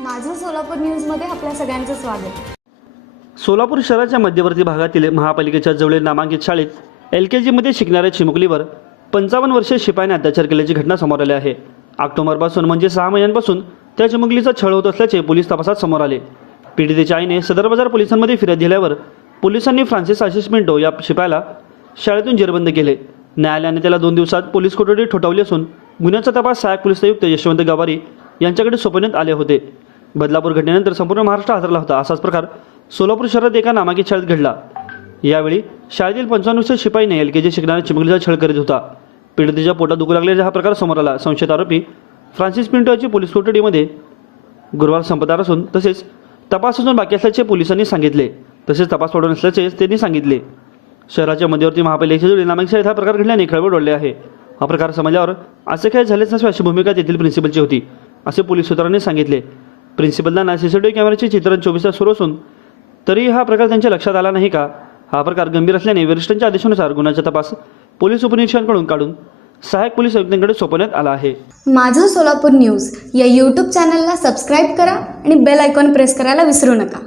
माझं सोलापूर न्यूजमध्ये आपल्या सगळ्यांचं स्वागत. सोलापूर शहराच्या मध्यवर्ती भागातील महापालिकेच्या जवळील नामांकित शाळेत एल के जीमध्ये शिकणाऱ्या चिमुकलीवर पंचावन्न वर्षे शिपायाने अत्याचार केल्याची घटना समोर आली आहे. ऑक्टोबरपासून म्हणजे सहा महिन्यांपासून त्या चिमुकलीचा छळ होत असल्याचे पोलीस तपासात समोर आले. पीडितेच्या आईने सदर बाजार पोलिसांमध्ये फिर्याद दिल्यावर पोलिसांनी फ्रान्सिस आशिष मिंटो या शिपायाला शाळेतून जेरबंद केले. न्यायालयाने त्याला दोन दिवसात पोलीस कोठडी ठोठावली असून गुन्ह्याचा तपास सहाय्यक पोलीस आयुक्त यशवंत गवारी यांच्याकडे सोपवण्यात आले होते. बदलापूर घटनेनंतर संपूर्ण महाराष्ट्र हादरला होता. असाच प्रकार सोलापूर शहरात एका नामांकित शाळेत घडला. यावेळी शाळेतील पंचावन्न शिपाईने एल के जी शिकणाऱ्या चिमुकलीचा छळ करीत होता. पीडितेच्या पोटात दुखू लागल्याचा हा प्रकार समोर आला. संशयित आरोपी फ्रान्सिस पिंटो याची पोलीस कोठडीमध्ये गुरुवार संपदार असून तसेच तपास अजून बाकी असल्याचे पोलिसांनी सांगितले. तसेच तपास पडून असल्याचे त्यांनी सांगितले. शहराच्या मध्यवर्ती महापालिकेच्या जोडी नामांक शाळेत हा प्रकार घडल्याने खळबळ ओढले आहे. हा प्रकार समजल्यावर असे काही झालेच नसवे अशी भूमिका तेथील प्रिन्सिपलची होती असे पोलीस सूत्रांनी सांगितले. प्रिन्सिपलला सीसीटीव्ही कॅमेऱ्याचे चित्रण चोवीस तास सुरू असून तरी हा प्रकार त्यांच्या लक्षात आला नाही का? हा प्रकार गंभीर असल्याने वरिष्ठांच्या आदेशानुसार गुन्ह्याचा तपास पोलीस उपनिरीक्षकांकडून काढून सहायक पोलीस आयुक्तांकडे सोपवण्यात आला आहे. माझं सोलापूर न्यूज या यूट्यूब चॅनलला सबस्क्राईब करा आणि बेल आयकॉन प्रेस करायला विसरू नका.